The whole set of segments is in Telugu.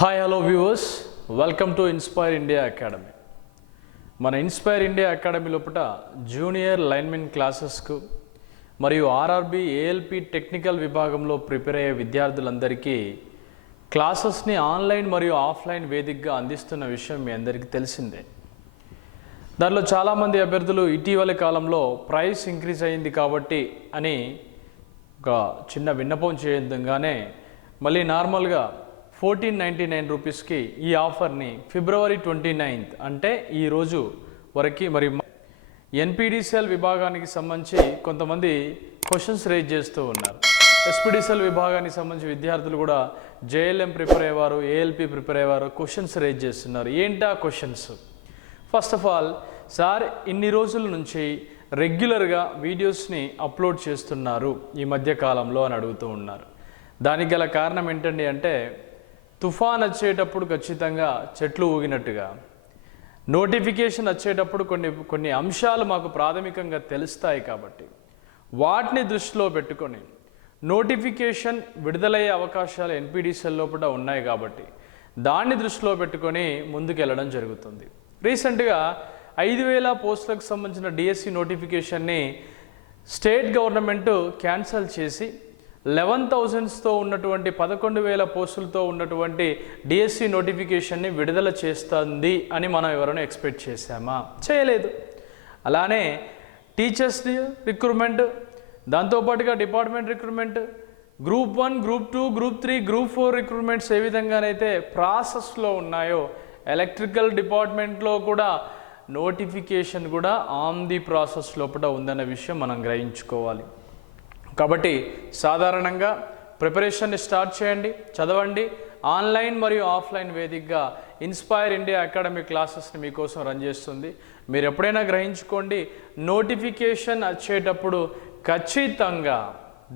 Hi hello viewers, welcome to inspire India academy. మన ఇన్స్పైర్ ఇండియా అకాడమీ లోపల జూనియర్ లైన్మెన్ క్లాసెస్కు మరియు ఆర్ఆర్బి ఏఎల్పి టెక్నికల్ విభాగంలో ప్రిపేర్ అయ్యే విద్యార్థులందరికీ క్లాసెస్ని ఆన్లైన్ మరియు ఆఫ్లైన్ వేదికగా అందిస్తున్న విషయం మీ అందరికీ తెలిసిందే. దానిలో చాలామంది అభ్యర్థులు ఇటీవలి కాలంలో ప్రైస్ ఇంక్రీజ్ అయింది కాబట్టి అని ఒక చిన్న విన్నపం చేయడంగానే మళ్ళీ నార్మల్గా 1499 రూపీస్కి ఈ ఆఫర్ని ఫిబ్రవరి 29 అంటే ఈరోజు వరకు మరి ఎన్పిడిసిఎల్ విభాగానికి సంబంధించి కొంతమంది క్వశ్చన్స్ రేజ్ చేస్తూ ఉన్నారు. ఎస్పిడిసిఎల్ విభాగానికి సంబంధించి విద్యార్థులు కూడా జేఎల్ఎం ప్రిపేర్ అయ్యేవారు, ఏఎల్పి ప్రిపేర్ అయ్యేవారు క్వశ్చన్స్ రేజ్ చేస్తున్నారు. ఏంటా questions? First of all, sir ఇన్ని రోజుల నుంచి రెగ్యులర్గా వీడియోస్ని అప్లోడ్ చేస్తున్నారు ఈ మధ్య కాలంలో అని అడుగుతూ ఉన్నారు. దానికి గల కారణం ఏంటండి అంటే, తుఫాన్ వచ్చేటప్పుడు ఖచ్చితంగా చెట్లు ఊగినట్టుగా, నోటిఫికేషన్ వచ్చేటప్పుడు కొన్ని అంశాలు మాకు ప్రాథమికంగా తెలుస్తాయి కాబట్టి వాటిని దృష్టిలో పెట్టుకొని నోటిఫికేషన్ విడుదలయ్యే అవకాశాలు ఎన్పిడిసిఎల్ లోపల ఉన్నాయి కాబట్టి దాన్ని దృష్టిలో పెట్టుకొని ముందుకెళ్ళడం జరుగుతుంది. రీసెంట్గా 5000 పోస్టులకు సంబంధించిన డిఎస్సి నోటిఫికేషన్ని స్టేట్ గవర్నమెంట్ క్యాన్సిల్ చేసి 11,000తో ఉన్నటువంటి 11,000 పోస్టులతో ఉన్నటువంటి డిఎస్సి నోటిఫికేషన్ని విడుదల చేస్తుంది అని మనం ఎవరైనా ఎక్స్పెక్ట్ చేశామా? చేయలేదు. అలానే టీచర్స్ రిక్రూట్మెంట్, దాంతోపాటుగా department recruitment, group 1, group 2, group 3, group 4 recruitments ఏ విధంగానైతే ప్రాసెస్లో ఉన్నాయో, ఎలక్ట్రికల్ డిపార్ట్మెంట్లో కూడా నోటిఫికేషన్ కూడా ఆన్ ది ప్రాసెస్ లోపల ఉందన్న విషయం మనం గ్రహించుకోవాలి. కాబట్టి సాధారణంగా ప్రిపరేషన్ని స్టార్ట్ చేయండి, చదవండి. ఆన్లైన్ మరియు ఆఫ్లైన్ వేదికగా ఇన్స్పైర్ ఇండియా అకాడమీ క్లాసెస్ని మీకోసం రన్ చేస్తుంది. మీరు ఎప్పుడైనా గ్రహించుకోండి, నోటిఫికేషన్ వచ్చేటప్పుడు ఖచ్చితంగా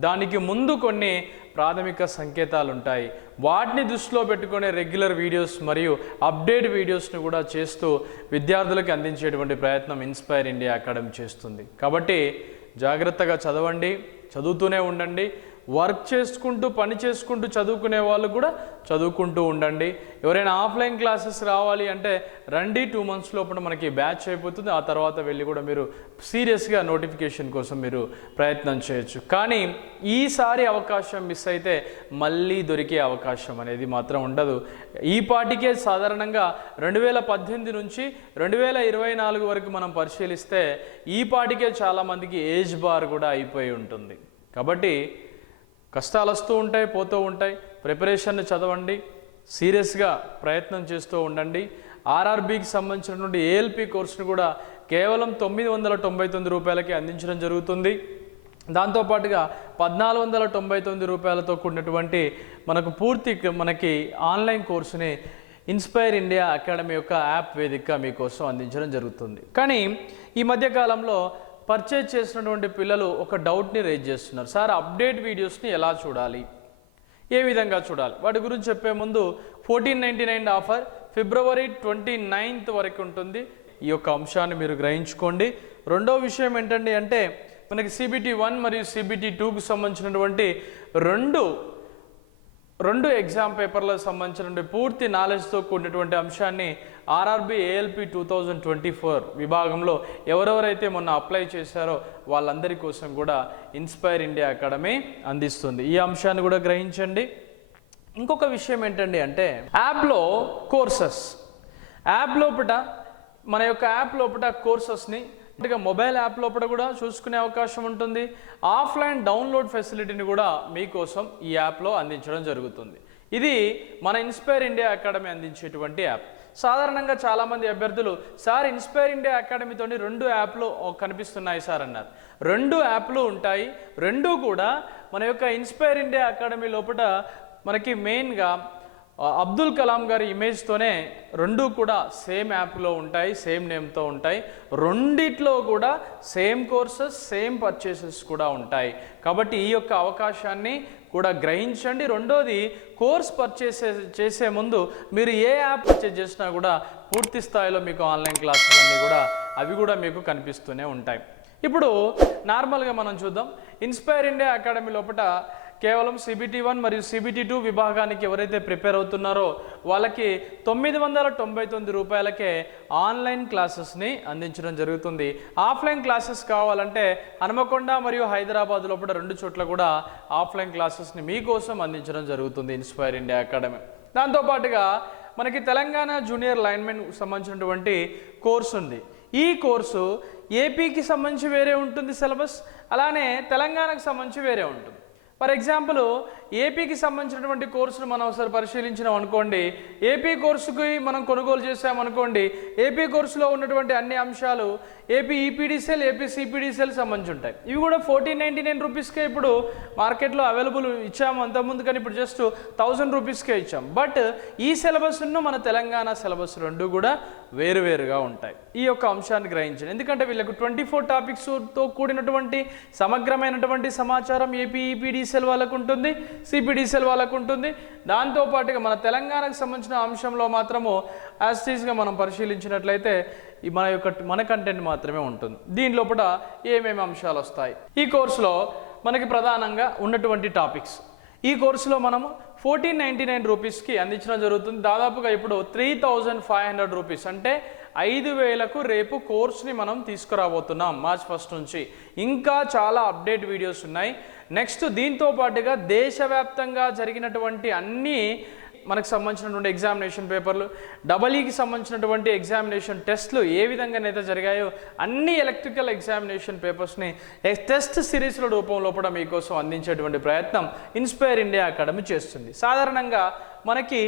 దానికి ముందు కొన్ని ప్రాథమిక సంకేతాలు ఉంటాయి. వాటిని దృష్టిలో పెట్టుకునే రెగ్యులర్ వీడియోస్ మరియు అప్డేట్ వీడియోస్ను కూడా చేస్తూ విద్యార్థులకు అందించేటువంటి ప్రయత్నం ఇన్స్పైర్ ఇండియా అకాడమీ చేస్తుంది. కాబట్టి జాగ్రత్తగా చదవండి, చదువుతూనే ఉండండి. వర్క్ చేసుకుంటూ, పని చేసుకుంటూ చదువుకునే వాళ్ళు కూడా చదువుకుంటూ ఉండండి. ఎవరైనా ఆఫ్లైన్ క్లాసెస్ రావాలి అంటే రండి, 2 months లోపల మనకి బ్యాచ్ అయిపోతుంది. ఆ తర్వాత వెళ్ళి కూడా మీరు సీరియస్గా నోటిఫికేషన్ కోసం మీరు ప్రయత్నం చేయొచ్చు. కానీ ఈసారి అవకాశం మిస్ అయితే మళ్ళీ దొరికే అవకాశం అనేది మాత్రం ఉండదు. ఈ పాటికే సాధారణంగా 2018 నుంచి 2024 వరకు మనం పరిశీలిస్తే ఈ పాటికే చాలామందికి ఏజ్ బార్ కూడా అయిపోయి ఉంటుంది. కాబట్టి కష్టాలు వస్తూ ఉంటాయి, పోతూ ఉంటాయి. ప్రిపరేషన్ని చదవండి, సీరియస్గా ప్రయత్నం చేస్తూ ఉండండి. ఆర్ఆర్బికి సంబంధించినటువంటి ఏఎల్పి కోర్సును కూడా కేవలం 999 రూపాయలకి అందించడం జరుగుతుంది. దాంతోపాటుగా 1499 రూపాయలతో కూడినటువంటి మనకి ఆన్లైన్ కోర్సుని ఇన్స్పైర్ ఇండియా అకాడమీ యొక్క యాప్ వేదికగా మీకోసం అందించడం జరుగుతుంది. కానీ ఈ మధ్యకాలంలో పర్చేజ్ చేసినటువంటి పిల్లలు ఒక డౌట్ని రేజ్ చేస్తున్నారు. సార్, అప్డేట్ వీడియోస్ని ఎలా చూడాలి, ఏ విధంగా చూడాలి? వాటి గురించి చెప్పే ముందు 1499 ఆఫర్ ఫిబ్రవరి 29 వరకు ఉంటుంది. ఈ యొక్క అంశాన్ని మీరు గ్రహించుకోండి. రెండో విషయం ఏంటండి అంటే, మనకి CBT 1 మరియు CBT 2కు సంబంధించినటువంటి రెండు ఎగ్జామ్ పేపర్లకు సంబంధించినటువంటి పూర్తి నాలెడ్జ్తో కూడినటువంటి అంశాన్ని ఆర్ఆర్బి ఏఎల్పి 2024 విభాగంలో ఎవరెవరైతే మొన్న అప్లై చేశారో వాళ్ళందరి కోసం కూడా ఇన్స్పైర్ ఇండియా అకాడమీ అందిస్తుంది. ఈ అంశాన్ని కూడా గ్రహించండి. ఇంకొక విషయం ఏంటండి అంటే, యాప్ లోపల మన యొక్క యాప్ లోపల కోర్సెస్ని మొబైల్ యాప్ లోపల కూడా చూసుకునే అవకాశం ఉంటుంది. ఆఫ్లైన్ డౌన్లోడ్ ఫెసిలిటీని కూడా మీకోసం ఈ యాప్లో అందించడం జరుగుతుంది. ఇది మన ఇన్స్పైర్ ఇండియా అకాడమీ అందించేటువంటి యాప్. సాధారణంగా చాలామంది అభ్యర్థులు, సార్ ఇన్స్పైర్ ఇండియా అకాడమీతో 2 యాప్లు కనిపిస్తున్నాయి సార్ అన్నారు. 2 యాప్లు ఉంటాయి. 2 కూడా మన యొక్క ఇన్స్పైర్ ఇండియా అకాడమీ లోపల మనకి మెయిన్గా అబ్దుల్ కలాం గారి ఇమేజ్తోనే 2 కూడా సేమ్ యాప్లో ఉంటాయి, సేమ్ నేమ్తో ఉంటాయి. రెండిట్లో కూడా సేమ్ కోర్సెస్, సేమ్ పర్చేసెస్ కూడా ఉంటాయి. కాబట్టి ఈ యొక్క అవకాశాన్ని కూడా గ్రహించండి. రెండోది, కోర్స్ పర్చేస్ చేసే ముందు మీరు ఏ యాప్ పర్చేజ్ చేసినా కూడా పూర్తి స్థాయిలో మీకు ఆన్లైన్ క్లాసెస్ అన్నీ కూడా అవి కూడా మీకు కనిపిస్తూనే ఉంటాయి. ఇప్పుడు నార్మల్గా మనం చూద్దాం. ఇన్స్పైర్ ఇండియా అకాడమీ లోపల కేవలం CBT1 మరియు CBT2 విభాగానికి ఎవరైతే ప్రిపేర్ అవుతున్నారో వాళ్ళకి 999 రూపాయలకే ఆన్లైన్ క్లాసెస్ని అందించడం జరుగుతుంది. ఆఫ్లైన్ క్లాసెస్ కావాలంటే హనుమకొండ మరియు హైదరాబాద్ లోపల 2 చోట్ల కూడా ఆఫ్లైన్ క్లాసెస్ని మీకోసం అందించడం జరుగుతుంది ఇన్స్పైర్ ఇండియా అకాడమీ. దాంతోపాటుగా మనకి తెలంగాణ జూనియర్ లైన్మెన్ సంబంధించినటువంటి కోర్సు ఉంది. ఈ కోర్సు ఏపీకి సంబంధించి వేరే ఉంటుంది సిలబస్, అలానే తెలంగాణకు సంబంధించి వేరే ఉంటుంది. ఫర్ ఎగ్జాంపుల్ ఏపీకి సంబంధించినటువంటి కోర్సును మనం ఒకసారి పరిశీలించినాం అనుకోండి, ఏపీ కోర్సుకి మనం కొనుగోలు చేసామనుకోండి, ఏపీ కోర్సులో ఉన్నటువంటి అన్ని అంశాలు ఏపీ ఈపీడీసీఎల్, ఏపీ సిపిడిసిఎల్ సంబంధించి ఉంటాయి. ఇవి కూడా 1499 రూపీస్కే ఇప్పుడు మార్కెట్లో అవైలబుల్ ఇచ్చాము అంతకుముందు, కానీ ఇప్పుడు జస్ట్ 1000 రూపీస్కే ఇచ్చాం. బట్ ఈ సిలబస్ను మన తెలంగాణ సిలబస్ రెండు కూడా వేరువేరుగా ఉంటాయి. ఈ యొక్క అంశాన్ని గ్రహించండి, ఎందుకంటే వీళ్ళకు 24 టాపిక్స్తో కూడినటువంటి సమగ్రమైనటువంటి సమాచారం ఏపీ ఈపీడీసీఎల్ వాళ్ళకు ఉంటుంది, సిపిడిసిఎల్ వాళ్ళకు ఉంటుంది. దాంతోపాటుగా మన తెలంగాణకు సంబంధించిన అంశంలో మాత్రము యాస్టీస్గా మనం పరిశీలించినట్లయితే మన కంటెంట్ మాత్రమే ఉంటుంది. దీని లోపల ఏమేమి అంశాలు వస్తాయి ఈ కోర్సులో మనకి ప్రధానంగా ఉన్నటువంటి టాపిక్స్. ఈ కోర్సులో మనము 1499 రూపీస్కి అందించడం జరుగుతుంది. దాదాపుగా ఇప్పుడు 3500 రూపీస్ అంటే 5000కు రేపు కోర్సుని మనం తీసుకురాబోతున్నాం మార్చ్ 1 నుంచి. ఇంకా చాలా అప్డేట్ వీడియోస్ ఉన్నాయి. నెక్స్ట్ దీంతో పాటుగా దేశవ్యాప్తంగా జరిగినటువంటి అన్ని మనకు సంబంధించినటువంటి ఎగ్జామినేషన్ పేపర్లు, EEకి సంబంధించినటువంటి ఎగ్జామినేషన్ టెస్ట్లు ఏ విధంగానైతే జరిగాయో అన్ని ఎలక్ట్రికల్ ఎగ్జామినేషన్ పేపర్స్ని టెస్ట్ సిరీస్ల రూపంలో కూడా మీకోసం అందించేటువంటి ప్రయత్నం ఇన్స్పైర్ ఇండియా అకాడమీ చేస్తుంది. సాధారణంగా మనకి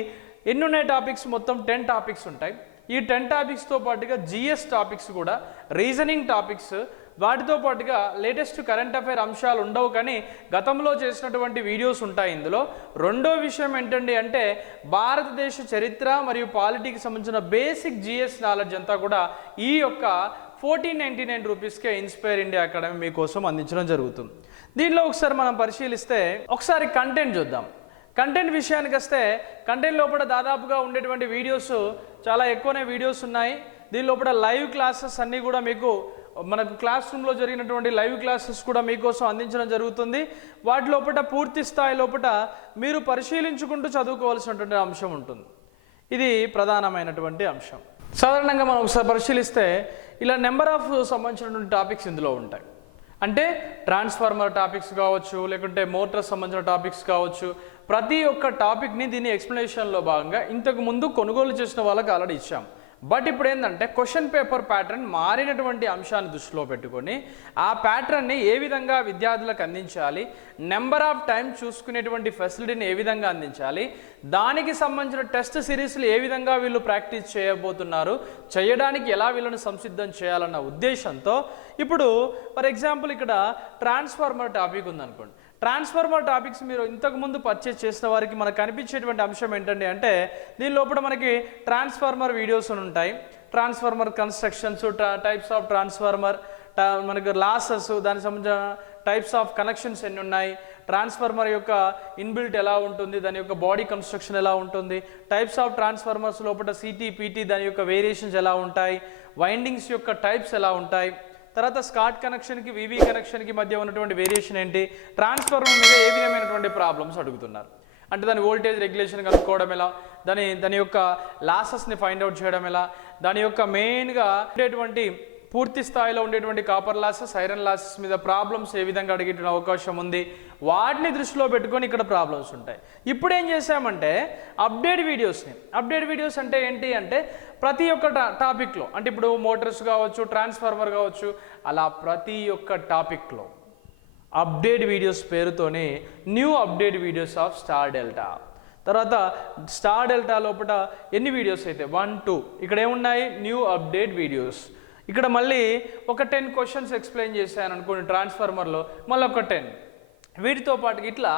ఎన్నున్నాయి టాపిక్స్, మొత్తం 10 టాపిక్స్ ఉంటాయి. ఈ 10 టాపిక్స్తో పాటుగా జిఎస్ టాపిక్స్ కూడా, రీజనింగ్ టాపిక్స్, వాటితో పాటుగా లేటెస్ట్ కరెంట్ అఫైర్ అంశాలు ఉండవు, కానీ గతంలో చేసినటువంటి వీడియోస్ ఉంటాయి ఇందులో. రెండో విషయం ఏంటండి అంటే భారతదేశ చరిత్ర మరియు పాలిటీకి సంబంధించిన బేసిక్ జిఎస్ నాలెడ్జ్ అంతా కూడా ఈ యొక్క 1499 రూపీస్కే ఇన్స్పైర్ ఇండియా అకాడమీ మీకోసం అందించడం జరుగుతుంది. దీనిలో ఒకసారి మనం పరిశీలిస్తే ఒకసారి కంటెంట్ చూద్దాం. కంటెంట్ విషయానికి వస్తే కంటెంట్ లోపల దాదాపుగా ఉండేటువంటి వీడియోస్ చాలా ఎక్కువనే వీడియోస్ ఉన్నాయి. దీని లోపల లైవ్ క్లాసెస్ అన్నీ కూడా మీకు మనకు క్లాస్ రూమ్లో జరిగినటువంటి లైవ్ క్లాసెస్ కూడా మీకోసం అందించడం జరుగుతుంది. వాటి లోపల పూర్తి స్థాయి లోపల మీరు పరిశీలించుకుంటూ చదువుకోవాల్సినటువంటి అంశం ఉంటుంది. ఇది ప్రధానమైనటువంటి అంశం. సాధారణంగా మనం ఒకసారి పరిశీలిస్తే ఇలా నెంబర్ ఆఫ్ సంబంధించినటువంటి టాపిక్స్ ఇందులో ఉంటాయి. అంటే ట్రాన్స్ఫార్మర్ టాపిక్స్ కావచ్చు, లేకుంటే మోటార్ సంబంధించిన టాపిక్స్ కావచ్చు. ప్రతి ఒక్క టాపిక్ని దీని ఎక్స్ప్లెనేషన్లో భాగంగా ఇంతకు ముందు కొనుగోలు చేసిన వాళ్ళకి ఆల్రెడీ ఇచ్చాం. బట్ ఇప్పుడు ఏంటంటే క్వశ్చన్ పేపర్ ప్యాటర్న్ మారినటువంటి అంశాన్ని దృష్టిలో పెట్టుకొని ఆ ప్యాటర్న్ని ఏ విధంగా విద్యార్థులకు అందించాలి, నెంబర్ ఆఫ్ టైం చూసుకునేటువంటి ఫెసిలిటీని ఏ విధంగా అందించాలి, దానికి సంబంధించిన టెస్ట్ సిరీస్లు ఏ విధంగా వీళ్ళు ప్రాక్టీస్ చేయబోతున్నారు, చేయడానికి ఎలా వీళ్ళని సంసిద్ధం చేయాలన్న ఉద్దేశంతో ఇప్పుడు ఫర్ ఎగ్జాంపుల్ ఇక్కడ ట్రాన్స్ఫార్మర్ టాపిక్ ఉందనుకోండి. ట్రాన్స్ఫార్మర్ టాపిక్స్ మీరు ఇంతకుముందు పర్చేస్ చేసిన వారికి మనకు కనిపించేటువంటి అంశం ఏంటండి అంటే దీని లోపల మనకి ట్రాన్స్ఫార్మర్ వీడియోస్ ఉంటాయి, transformer constructions, types of transformer, మనకు లాసెస్, దానికి సంబంధించిన టైప్స్ ఆఫ్ కనెక్షన్స్ ఎన్ని ఉన్నాయి, ట్రాన్స్ఫార్మర్ యొక్క ఇన్బిల్ట్ ఎలా ఉంటుంది, దాని యొక్క బాడీ కన్స్ట్రక్షన్ ఎలా ఉంటుంది, టైప్స్ ఆఫ్ ట్రాన్స్ఫార్మర్స్ లోపల సిటీ, పీటీ దాని యొక్క వేరియేషన్స్ ఎలా ఉంటాయి, వైండింగ్స్ యొక్క టైప్స్ ఎలా ఉంటాయి, తర్వాత స్కాట్ కనెక్షన్కి వివి కనెక్షన్కి మధ్య ఉన్నటువంటి వేరియేషన్ ఏంటి, ట్రాన్స్ఫార్మర్ మీద ఏ విధమైనటువంటి ప్రాబ్లమ్స్ అడుగుతున్నారు అంటే దాని వోల్టేజ్ రెగ్యులేషన్ కనుక్కోవడం ఎలా, దాని యొక్క లాసెస్ని ఫైండ్ అవుట్ చేయడం ఎలా, దాని యొక్క మెయిన్గా ఉండేటువంటి పూర్తి స్థాయిలో ఉండేటువంటి కాపర్ లాసెస్, ఐరన్ లాసెస్ మీద ప్రాబ్లమ్స్ ఏ విధంగా అడిగేటువంటి అవకాశం ఉంది, వాటిని దృష్టిలో పెట్టుకొని ఇక్కడ ప్రాబ్లమ్స్ ఉంటాయి. ఇప్పుడు ఏం చేసామంటే అప్డేట్ వీడియోస్ అంటే ఏంటి అంటే ప్రతి ఒక్క టాపిక్లో అంటే ఇప్పుడు మోటార్స్ కావచ్చు, ట్రాన్స్ఫార్మర్ కావచ్చు, అలా ప్రతి ఒక్క టాపిక్లో అప్డేట్ వీడియోస్ పేరుతోనే new update videos of star delta. తర్వాత స్టార్ డెల్టా లోపల ఎన్ని వీడియోస్ అయితే 1, 2 ఇక్కడ ఏమున్నాయి న్యూ అప్డేట్ వీడియోస్. ఇక్కడ మళ్ళీ ఒక 10 క్వశ్చన్స్ ఎక్స్ప్లెయిన్ చేశాను అనుకోండి ట్రాన్స్ఫార్మర్లో, మళ్ళీ ఒక 10. వీటితో పాటు ఇట్లా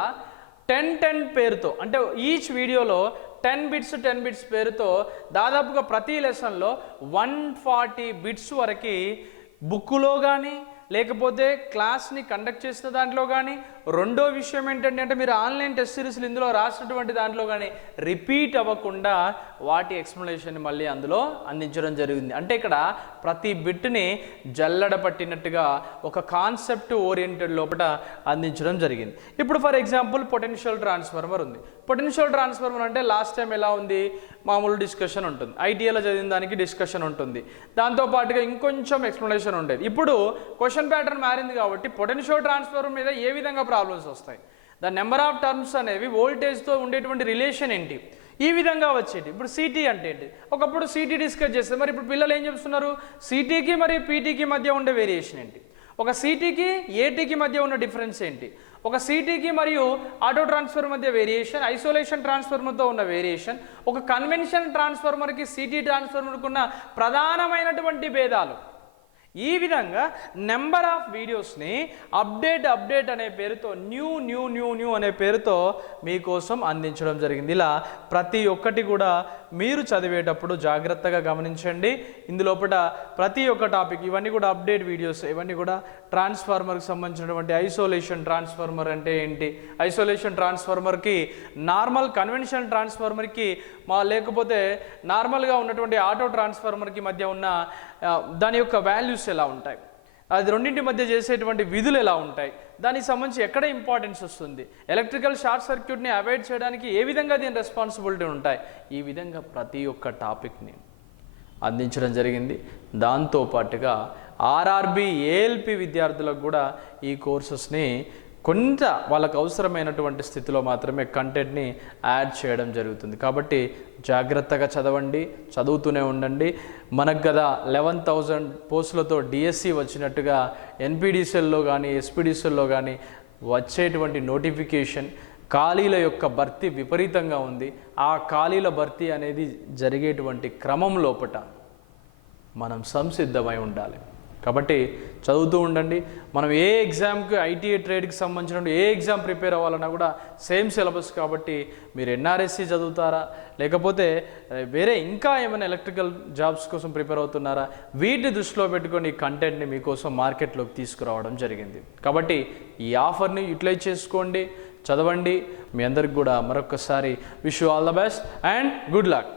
10 పేరుతో అంటే ఈచ్ వీడియోలో 10 బిట్స్ పేరుతో దాదాపుగా ప్రతి లెసన్లో 140 బిట్స్ వరకు బుక్కులో కానీ లేకపోతే క్లాస్ని కండక్ట్ చేసిన దాంట్లో కానీ, రెండో విషయం ఏంటంటే మీరు ఆన్లైన్ టెస్ట్ సిరీస్లు ఇందులో రాసినటువంటి దాంట్లో కానీ రిపీట్ అవ్వకుండా వాటి ఎక్స్ప్లెనేషన్ మళ్ళీ అందులో అందించడం జరిగింది. అంటే ఇక్కడ ప్రతి బిట్ని జల్లెడ పట్టినట్టుగా ఒక కాన్సెప్ట్ ఓరియంటెడ్ లోపల అందించడం జరిగింది. ఇప్పుడు ఫర్ ఎగ్జాంపుల్ పొటెన్షియల్ ట్రాన్స్ఫార్మర్ ఉంది. పొటెన్షియల్ ట్రాన్స్ఫార్మర్ అంటే లాస్ట్ టైం ఎలా ఉంది, మామూలు డిస్కషన్ ఉంటుంది, ఐటీఐలో చదివిన దానికి డిస్కషన్ ఉంటుంది, దాంతోపాటుగా ఇంకొంచెం ఎక్స్ప్లెనేషన్ ఉండేది. ఇప్పుడు క్వశ్చన్ ప్యాటర్న్ మారింది కాబట్టి పొటెన్షియల్ ట్రాన్స్ఫార్మర్ మీద ఏ విధంగా ప్రాబ్లమ్స్ వస్తాయి, ద నెంబర్ ఆఫ్ టర్మ్స్ అనేవి వోల్టేజ్తో ఉండేటువంటి రిలేషన్ ఏంటి, ఈ విధంగా వచ్చేది. ఇప్పుడు సిటీ అంటే ఏంటి, ఒకప్పుడు సిటీ డిస్కస్ చేస్తే మరి ఇప్పుడు పిల్లలు ఏం చెప్తున్నారు, సిటీకి మరియు పీటీకి మధ్య ఉండే వేరియేషన్ ఏంటి, ఒక సిటీకి ఏటీకి మధ్య ఉన్న డిఫరెన్స్ ఏంటి, ఒక సిటీకి మరియు ఆటో ట్రాన్స్ఫర్ మధ్య వేరియేషన్, ఐసోలేషన్ ట్రాన్స్ఫార్మర్తో ఉన్న వేరియేషన్, ఒక కన్వెన్షన్ ట్రాన్స్ఫార్మర్కి సిటీ ట్రాన్స్ఫార్మర్కి ఉన్న ప్రధానమైనటువంటి భేదాలు. ఈ విధంగా నెంబర్ ఆఫ్ వీడియోస్ని అప్డేట్ అనే పేరుతో న్యూ అనే పేరుతో మీకోసం అందించడం జరిగింది. ఇలా ప్రతి ఒక్కటి కూడా మీరు చదివేటప్పుడు జాగ్రత్తగా గమనించండి. ఇందులోపల ప్రతి ఒక్క టాపిక్, ఇవన్నీ కూడా అప్డేట్ వీడియోస్, ఇవన్నీ కూడా ట్రాన్స్ఫార్మర్కి సంబంధించినటువంటి ఐసోలేషన్ ట్రాన్స్ఫార్మర్ అంటే ఏంటి, ఐసోలేషన్ ట్రాన్స్ఫార్మర్కి నార్మల్ కన్వెన్షనల్ ట్రాన్స్ఫార్మర్కి లేకపోతే నార్మల్గా ఉన్నటువంటి ఆటో ట్రాన్స్ఫార్మర్కి మధ్య ఉన్న దాని యొక్క వాల్యూస్ ఎలా ఉంటాయి, అది రెండింటి మధ్య చేసేటువంటి విధులు ఎలా ఉంటాయి, దానికి సంబంధించి ఎక్కడ ఇంపార్టెన్స్ వస్తుంది, ఎలక్ట్రికల్ షార్ట్ సర్క్యూట్ని అవాయిడ్ చేయడానికి ఏ విధంగా దీని రెస్పాన్సిబిలిటీ ఉంటాయి, ఈ విధంగా ప్రతి ఒక్క టాపిక్ని అందించడం జరిగింది. దాంతోపాటుగా ఆర్ఆర్బి ఏఎల్పి విద్యార్థులకు కూడా ఈ కోర్సెస్ని కొంత వాళ్ళకు అవసరమైనటువంటి స్థితిలో మాత్రమే కంటెంట్ని యాడ్ చేయడం జరుగుతుంది. కాబట్టి జాగ్రత్తగా చదవండి, చదువుతూనే ఉండండి. మనకు కదా 11,000 పోస్టులతో డిఎస్సి వచ్చినట్టుగా ఎన్పిడిసిఎల్లో కానీ ఎస్పిడిసిఎల్లో కానీ వచ్చేటువంటి నోటిఫికేషన్ ఖాళీల యొక్క భర్తీ విపరీతంగా ఉంది. ఆ ఖాళీల భర్తీ అనేది జరిగేటువంటి క్రమం లోపట మనం సంసిద్ధమై ఉండాలి. కాబట్టి చదువుతూ ఉండండి. మనం ఏ ఎగ్జామ్కి ఐటీఐ ట్రేడ్కి సంబంధించిన ఏ ఎగ్జామ్ ప్రిపేర్ అవ్వాలన్నా కూడా సేమ్ సిలబస్. కాబట్టి మీరు ఎన్ఆర్ఎస్సి చదువుతారా, లేకపోతే వేరే ఇంకా ఏమైనా ఎలక్ట్రికల్ జాబ్స్ కోసం ప్రిపేర్ అవుతున్నారా, వీటిని దృష్టిలో పెట్టుకొని ఈ కంటెంట్ని మీకోసం మార్కెట్లోకి తీసుకురావడం జరిగింది. కాబట్టి ఈ ఆఫర్ని యూటిలైజ్ చేసుకోండి, చదవండి. మీ అందరికి కూడా మరొకసారి wish you all the best and good luck.